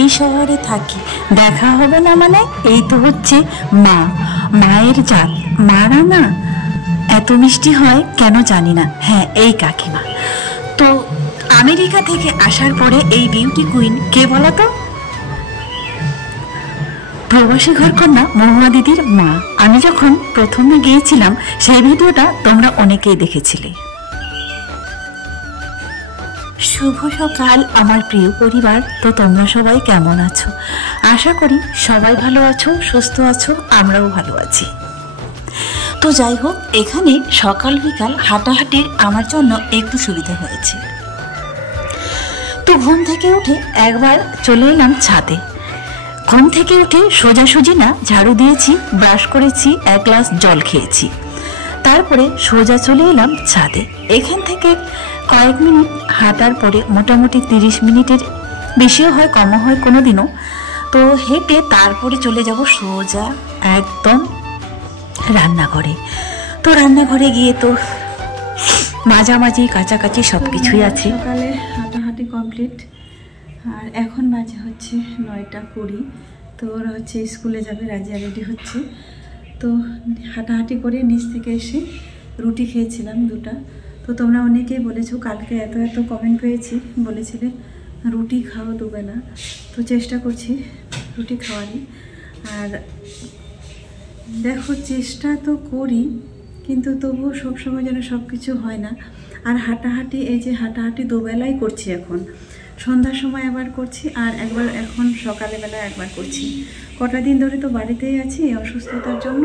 একই শহরে থাকি, দেখা হবে না মানে? এই তো হচ্ছে মা, মায়ের জাত। মারা না এত মিষ্টি হয় কেন জানি না। হ্যাঁ, এই কাকিমা। তো আমেরিকা থেকে আসার পরে এই বিউটি কুইন কে বলো তো? প্রবাসী ঘরকন্যা মহুয়া দিদির মা। আমি যখন প্রথমে গিয়েছিলাম সেই ভিডিওটা তোমরা অনেকেই দেখেছিলে। শুভ সকাল আমার প্রিয় পরিবার। তো তোমরা সবাই কেমন আছো? আশা করি সবাই ভালো আছো, সুস্থ আছো, আমরাও ভালো আছি। তো যাই হোক, এখানে সকাল বিকাল হাঁটাহাঁটির আমার জন্য একটু সুবিধা হয়েছে। তো ঘুম থেকে উঠে একবার চলে এলাম ছাদে। ঘুম থেকে উঠে সোজাসুজি না ঝাড়ু দিয়েছি, ব্রাশ করেছি, এক গ্লাস জল খেয়েছি, তারপরে সোজা চলে এলাম ছাদে। এখান থেকে কয়েক মিনিট হাঁটার পরে, মোটামুটি 30 মিনিটের বেশিও হয় কমও হয় কোনো দিনও, তো হেঁটে তারপরে চলে যাব সোজা একদম রান্নাঘরে। তো রান্নাঘরে গিয়ে তো মাঝামাঝি কাছাকাছি সব কিছুই আছে। সকালে হাঁটাহাঁটি কমপ্লিট, আর এখন বাজে হচ্ছে 9:20। তো ওরা হচ্ছে স্কুলে যাবে, রাজিয়া রেডি হচ্ছে। তো হাঁটাহাঁটি করে নিচ থেকে এসে রুটি খেয়েছিলাম 2টা। তো তোমরা অনেকেই বলেছো, কালকে এত এত কমেন্ট পেয়েছি, বলেছিলে রুটি খাও দুবেলা। তো চেষ্টা করছি রুটি খাওয়ারই। আর দেখো, চেষ্টা তো করি, কিন্তু তবুও সবসময় যেন সব কিছু হয় না। আর হাঁটাহাঁটি, এই যে হাঁটাহাঁটি দুবেলাই করছি, এখন সন্ধ্যার সময় একবার করছি, আর একবার এখন সকালবেলা একবার করছি। কটা দিন ধরে তো বাড়িতেই আছি অসুস্থতার জন্য।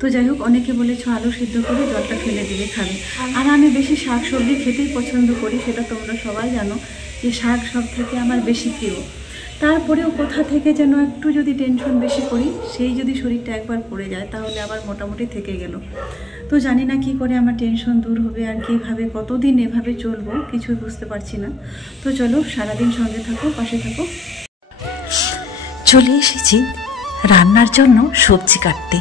তো যাই হোক, অনেকে বলেছো আলু সিদ্ধ করে জলটা ফেলে দিলে খাবে। আর আমি বেশি শাক সবজি খেতেই পছন্দ করি, সেটা তোমরা সবাই জানো যে শাক সব থেকে আমার বেশি প্রিয়। তারপরেও কোথা থেকে যেন একটু যদি টেনশন বেশি করি, সেই যদি শরীরটা একবার পড়ে যায় তাহলে আবার মোটামুটি থেকে গেল। তো জানি না কি করে আমার টেনশন দূর হবে, আর কীভাবে কতদিন এভাবে চলবো কিছুই বুঝতে পারছি না। তো চলো, সারাদিন সঙ্গে থাকো, পাশে থাকো। চলে এসেছি রান্নার জন্য সবজি কাটতে।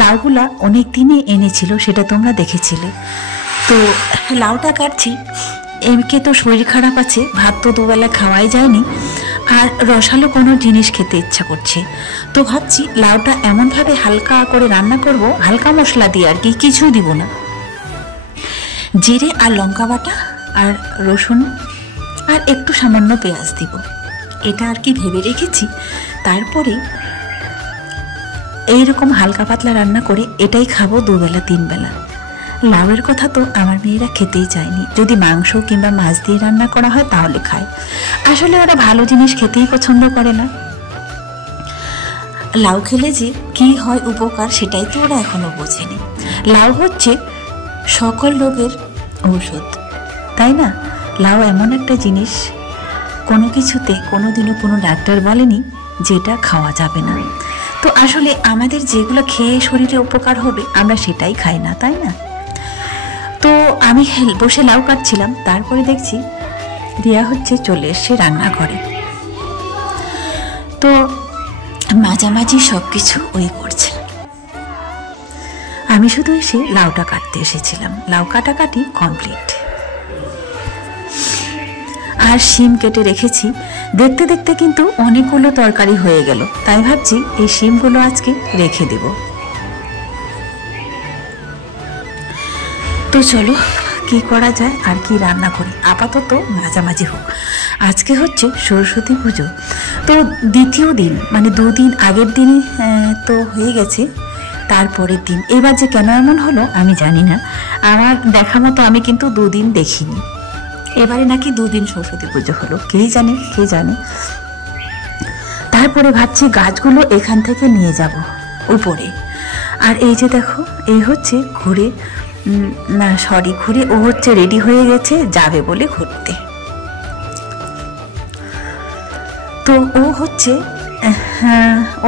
লাউগুলা অনেক দিনে এনেছিল, সেটা তোমরা দেখেছিলে। তো লাউটা কাটছি। এমকে তো শরীর খারাপ আছে, ভাত তো দুবেলা খাওয়াই যায়নি, আর রসালো কোনো জিনিস খেতে ইচ্ছা করছে। তো ভাবছি লাউটা এমনভাবে হালকা করে রান্না করব, হালকা মশলা দিয়ে, আর কি কিছু দিব না, জিরে আর লঙ্কা বাটা আর রসুন আর একটু সামান্য পেঁয়াজ দিব, এটা আর কি ভেবে রেখেছি। তারপরে এইরকম হালকা পাতলা রান্না করে এটাই খাবো দুবেলা 3 বেলা। লাউয়ের কথা তো আমার মেয়েরা খেতেই চায়নি, যদি মাংস কিংবা মাছ দিয়ে রান্না করা হয় তাহলে খায়। আসলে ওরা ভালো জিনিস খেতেই পছন্দ করে না। লাউ খেলে যে কি হয় উপকার, সেটাই তো ওরা এখনো বোঝেনি। লাউ হচ্ছে সকল রোগের ঔষধ, তাই না? লাউ এমন একটা জিনিস, কোনো কিছুতে কোনোদিনও কোনো ডাক্তার বলেনি যেটা খাওয়া যাবে না। তো আসলে আমাদের যেগুলো খেয়ে শরীরে উপকার হবে আমরা সেটাই খাই না, তাই না? তো আমি বসে লাউ কাটছিলাম, তারপরে দেখছি রিয়া হচ্ছে চলে এসছে রান্নাঘরে। তো মাঝামাঝি সব কিছু ওই করছে, আমি শুধু এসে লাউটা কাটতে এসেছিলাম। লাউ কাটাকাটি কমপ্লিট, আর শিম কেটে রেখেছি। দেখতে দেখতে কিন্তু অনেকগুলো তরকারি হয়ে গেল, তাই ভাবছি এই শিমগুলো আজকে রেখে দেব। তো চলো কি করা যায় আর কি রান্না করি, আপাতত মাঝামাঝি হোক। আজকে হচ্ছে সরস্বতী পুজো, তো দ্বিতীয় দিন, মানে 2 দিন আগের দিনে তো হয়ে গেছে, তারপরের দিন। এবার যে কেন এমন হলো আমি জানি না, আমার দেখা মতো আমি কিন্তু 2 দিন দেখিনি। এবারে নাকি 2 দিন সরস্বতী পুজো হলো, কে জানে কে জানে। তারপরে ভাবছি গাছগুলো এখান থেকে নিয়ে যাব উপরে। আর এই যে দেখো, এই হচ্ছে ঘুরে ও হচ্ছে রেডি হয়ে গেছে, যাবে বলে ঘুরতে। তো ও হচ্ছে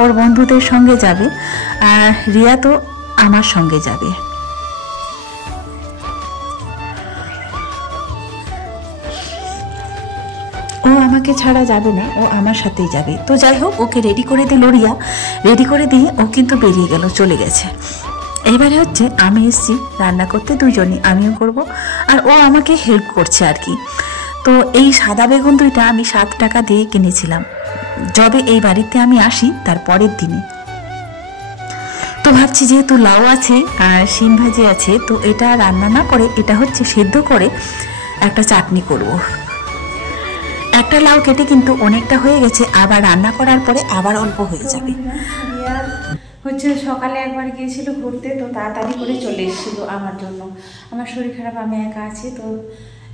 ওর বন্ধুদের সঙ্গে যাবে, আর রিয়া তো আমার সঙ্গে যাবে। ও আমাকে ছাড়া যাবে না, ও আমার সাথেই যাবে। তো যাই হোক, ওকে রেডি করে দিল রিয়া, রেডি করে দিয়ে ও কিন্তু বেরিয়ে গেল, চলে গেছে। এইবারে হচ্ছে আমি এসছি রান্না করতে, দুজনই, আমিও করব আর ও আমাকে হেল্প করছে আর কি। তো এই সাদা বেগুন দুইটা আমি 7 টাকা দিয়ে কিনেছিলাম যবে এই বাড়িতে আমি আসি তার পরের দিনে। তো ভাবছি যেহেতু লাউ আছে আর শিম ভাজি আছে, তো এটা রান্না না করে এটা হচ্ছে সেদ্ধ করে একটা চাটনি করব। একটা লাউ কেটে কিন্তু অনেকটা হয়ে গেছে, আবার রান্না করার পরে আবার অল্প হয়ে যাবে। হচ্ছে সকালে একবার গিয়েছিল ঘুরতে, তো তাড়াতাড়ি করে চলে এসেছিল আমার জন্য। আমার শরীর খারাপ, আমি একা আছি, তো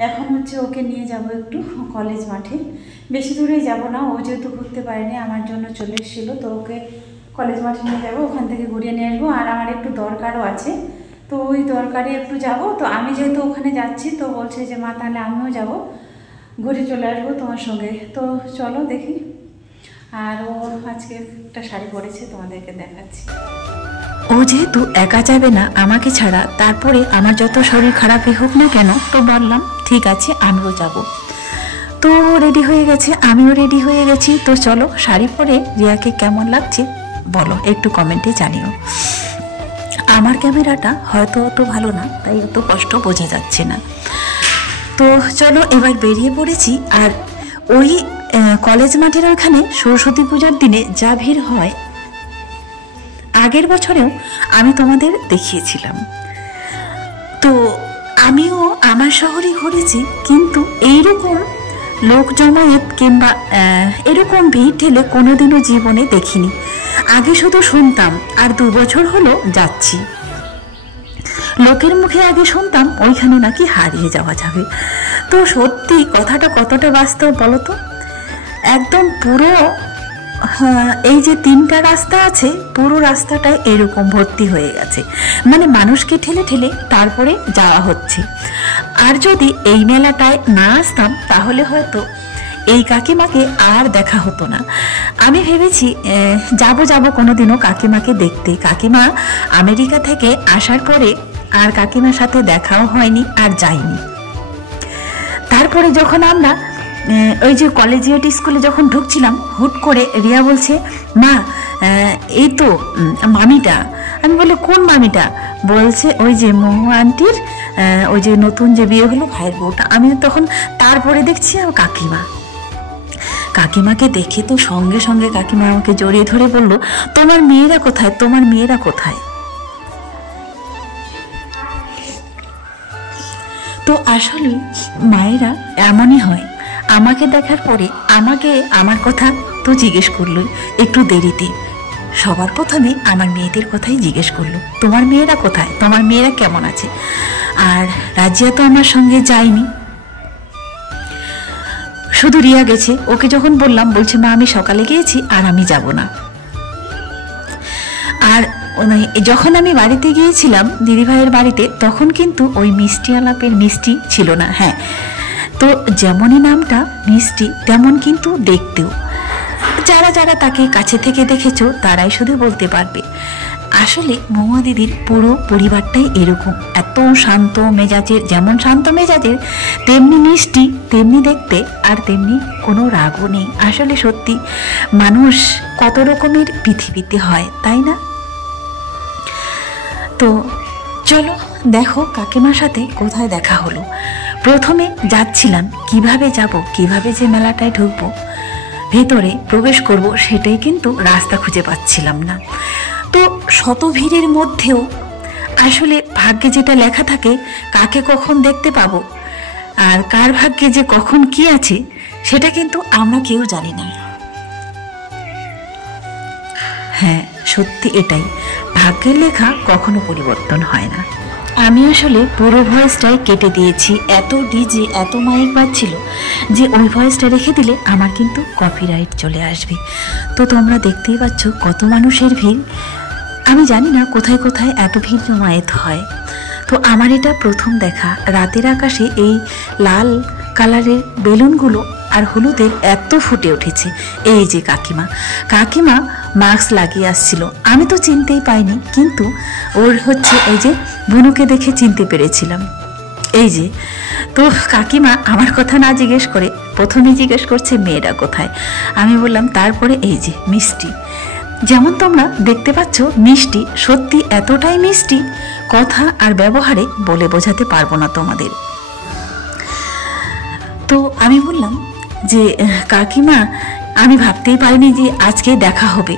এখন হচ্ছে ওকে নিয়ে যাব একটু কলেজ মাঠে। বেশি দূরে যাব না, ও যেহেতু ঘুরতে পারেনি আমার জন্য চলে এসেছিলো, তো ওকে কলেজ মাঠে নিয়ে যাবো, ওখান থেকে ঘুরিয়ে নিয়ে আসবো। আর আমার একটু দরকারও আছে, তো ওই দরকারে একটু যাব। তো আমি যেহেতু ওখানে যাচ্ছি, তো বলছে যে মা তাহলে আমিও যাব, ঘুরে চলে আসবো তোমার সঙ্গে। তো চলো দেখি। আর ও আজকে একটা শাড়ি পরেছে, তোমাদেরকে দেখাচ্ছি। ও যেহেতু একা যাবে না আমাকে ছাড়া, তারপরে আমার যত শরীর খারাপই হোক না কেন, তো বললাম ঠিক আছে আমিও যাব। তো রেডি হয়ে গেছে, আমিও রেডি হয়ে গেছি। তো চলো, শাড়ি পরে রিয়াকে কেমন লাগছে বলো, একটু কমেন্টে জানিও। আমার ক্যামেরাটা হয়তো অত ভালো না, তাই অত কষ্ট বোঝা যাচ্ছে না। তো চলো এবার বেরিয়ে পড়েছি। আর ওই কলেজ মাঠের ওইখানে সরস্বতী পূজার দিনে যা ভিড় হয়, আগের বছরেও আমি তোমাদের দেখিয়েছিলাম। তো আমিও আমার শহরে ঘুরেছি, কিন্তু এইরকম লোক জমায়েত কিংবা এরকম ভিড় ঠেলে কোনোদিনও জীবনে দেখিনি। আগে শুধু শুনতাম, আর 2 বছর হলো যাচ্ছি। লোকের মুখে আগে শুনতাম ওইখানে নাকি হারিয়ে যাওয়া যাবে। তো সত্যি কথাটা কতটা বাস্তব বলো তো। একদম পুরো এই যে 3টা রাস্তা আছে, পুরো রাস্তাটাই এরকম ভর্তি হয়ে গেছে, মানে মানুষকে ঠেলে ঠেলে তারপরে যাওয়া হচ্ছে। আর যদি এই মেলাটায় না আসতাম তাহলে হয়তো এই কাকিমাকে আর দেখা হতো না। আমি ভেবেছি যাব কোনোদিনও কাকিমাকে দেখতে। কাকিমা আমেরিকা থেকে আসার পরে আর কাকিমার সাথে দেখাও হয়নি, আর যাইনি। তারপরে যখন আমরা ওই যে কলেজিয়েট স্কুলে যখন ঢুকছিলাম, হুট করে রিয়া বলছে মা এই তো মামিটা। আমি বলি কোন মামিটা? বলছে ওই যে মহু আন্টির ওই যে নতুন যে বিয়ে হলো ভাইয়ের বউটা। আমি তখন তারপরে দেখছি কাকিমা। কাকিমাকে দেখে তো সঙ্গে সঙ্গে কাকিমা আমাকে জড়িয়ে ধরে বলল তোমার মেয়েরা কোথায়, তোমার মেয়েরা কোথায়? তো আসলে মায়েরা এমনই হয়। আমাকে দেখার পরে আমাকে আমার কথা তো জিজ্ঞেস করলো একটু দেরিতে। সবার প্রথমে আমার মেয়েদের কথাই জিজ্ঞেস করলো, তোমার মেয়েরা কোথায়, তোমার মেয়েরা কেমন আছে? আর রাজিয়া তো আমার সঙ্গে যায়নি, শুধু রিয়া গেছে। ওকে যখন বললাম, বলছে মা আমি সকালে গিয়েছি আর আমি যাব না। আর যখন আমি বাড়িতে গিয়েছিলাম দিদিভাইয়ের বাড়িতে, তখন কিন্তু ওই মিষ্টি আলাপের মিষ্টি ছিল না। হ্যাঁ, তো যেমনই নামটা মিষ্টি, তেমন কিন্তু দেখতেও। যারা যারা তাকে কাছে থেকে দেখেছো তারাই শুধু বলতে পারবে। আসলে মহুয়া দিদির পুরো পরিবারটাই এরকম, এত শান্ত মেজাজের। যেমন শান্ত মেজাজের, তেমনি মিষ্টি, তেমনি দেখতে, আর তেমনি কোনো রাগও নেই। আসলে সত্যি মানুষ কত রকমের পৃথিবীতে হয়, তাই না? তো চলো দেখো কাকিমার সাথে কোথায় দেখা হলো। প্রথমে যাচ্ছিলাম, কিভাবে যাব, কিভাবে যে মেলাটায় ঢুকবো, ভেতরে প্রবেশ করব, সেটাই কিন্তু রাস্তা খুঁজে পাচ্ছিলাম না। তো শত ভিড়ের মধ্যেও আসলে ভাগ্যে যেটা লেখা থাকে, কাকে কখন দেখতে পাবো আর কার ভাগ্যে যে কখন কি আছে, সেটা কিন্তু আমরা কেউ জানি না। হ্যাঁ, সত্যি এটাই, ভাগ্যের লেখা কখনো পরিবর্তন হয় না। আমি আসলে পুরো ভয়েসটাই কেটে দিয়েছি। এত ডিজে, এত মাইক বাজছিল যে ওই ভয়েসটা রেখে দিলে আমার কিন্তু কপিরাইট চলে আসবে। তো তোমরা দেখতেই পাচ্ছ কত মানুষের ভিড়। আমি জানি না কোথায় কোথায় এত ভিড় জমায়েত হয়। তো আমার এটা প্রথম দেখা। রাতের আকাশে এই লাল কালারের বেলুনগুলো আর হলুদের এত ফুটে উঠেছে। এই যে কাকিমা মাস্ক লাগিয়ে আসছিল, আমি তো চিনতেই পাইনি, কিন্তু ওর হচ্ছে এই যে বুনুকে দেখে চিনতে পেরেছিলাম। এই যে, তো কাকিমা আমার কথা না জিজ্ঞেস করে প্রথমে জিজ্ঞেস করছে মেয়েরা কোথায়। আমি বললাম, তারপরে এই যে মিষ্টি, যেমন তোমরা দেখতে পাচ্ছ মিষ্টি, সত্যি এতটাই মিষ্টি, কথা আর ব্যবহারে বলে বোঝাতে পারবো না তোমাদের। তো আমি বললাম যে কাকিমা, আমি ভাবতেই পারিনি যে আজকে দেখা হবে।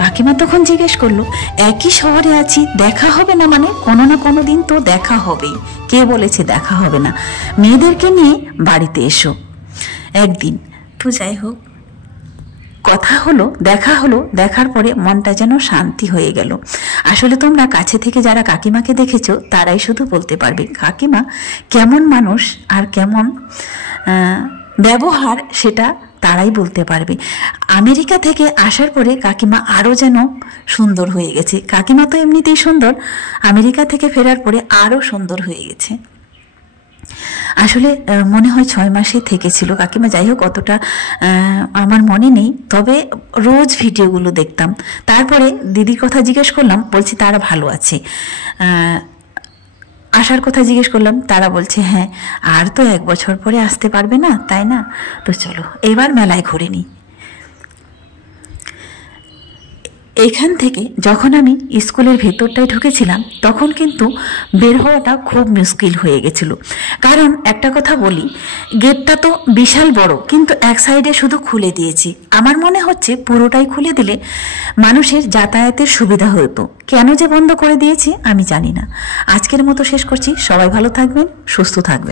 কাকিমা তখন জিজ্ঞেস করলো, একই শহরে আছি, দেখা হবে না মানে? কোনো না কোনো দিন তো দেখা হবেই। কে বলেছে দেখা হবে না? মেয়েদেরকে নিয়ে বাড়িতে এসো একদিন। তো যাই হোক, কথা হলো, দেখা হলো। দেখার পরে মনটা যেন শান্তি হয়ে গেল। আসলে তোমরা কাছে থেকে যারা কাকিমাকে দেখেছো তারাই শুধু বলতে পারবে কাকিমা কেমন মানুষ আর কেমন ব্যবহার, সেটা তারাই বলতে পারবে। আমেরিকা থেকে আসার পরে কাকিমা আরও যেন সুন্দর হয়ে গেছে। কাকিমা তো এমনিতেই সুন্দর, আমেরিকা থেকে ফেরার পরে আরও সুন্দর হয়ে গেছে। আসলে মনে হয় 6 মাসে থেকেছিল কাকিমা। যাই হোক, অতটা আমার মনে নেই, তবে রোজ ভিডিওগুলো দেখতাম। তারপরে দিদির কথা জিজ্ঞেস করলাম, বলছি তারা ভালো আছে। আসার কথা জিজ্ঞেস করলাম, তারা বলছে হ্যাঁ, আর তো 1 বছর পরে আসতে পারবে না, তাই না? তো চলো এবার মেলায় ঘুরে নিই। এইখান থেকে যখন আমি স্কুলের ভেতরটায় ঢুকেছিলাম তখন কিন্তু বের হওয়াটা খুব মুশকিল হয়ে গেছিল। কারণ একটা কথা বলি, গেটটা তো বিশাল বড়, কিন্তু এক সাইডে শুধু খুলে দিয়েছি। আমার মনে হচ্ছে পুরোটাই খুলে দিলে মানুষের যাতায়াতের সুবিধা হতো। কেন যে বন্ধ করে দিয়েছে আমি জানি না। আজকের মতো শেষ করছি। সবাই ভালো থাকবেন, সুস্থ থাকবেন।